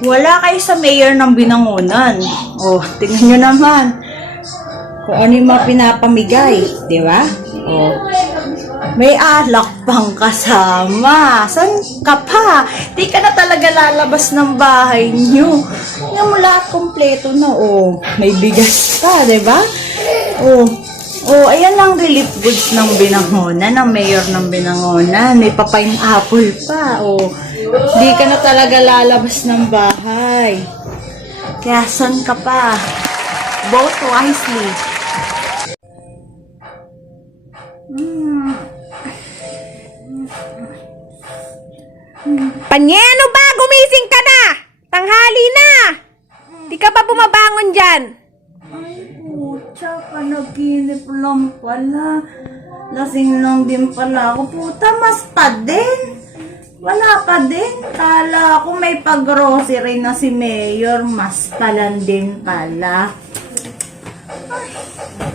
Wala kayo sa mayor ng binangonan. Oh, tingnan nyo naman. Kung ano yung mga pinapamigay, di ba? Oh. May alak pang kasama. San ka pa? Di ka na talaga lalabas ng bahay nyo. Yan mo lahat kompleto na, oh. May bigas pa, di ba? Oh. Oh, ayan lang relief goods ng binangonan, ng mayor ng binangonan. May pa-pineapple pa, oh. Di ka na talaga lalabas ng bahay. Kaya san ka pa? Vote wisely. Panyeno ba? Gumising ka na! Tanghali na! Di ka ba bumabangon dyan? Ay, pucha, panaginip lang pala. Lasing lang din pala ako. Puta, mas pa din. Wala pa din. Kala ko may pag-grocery na si Mayor. Mas pa lang din pala. Ay.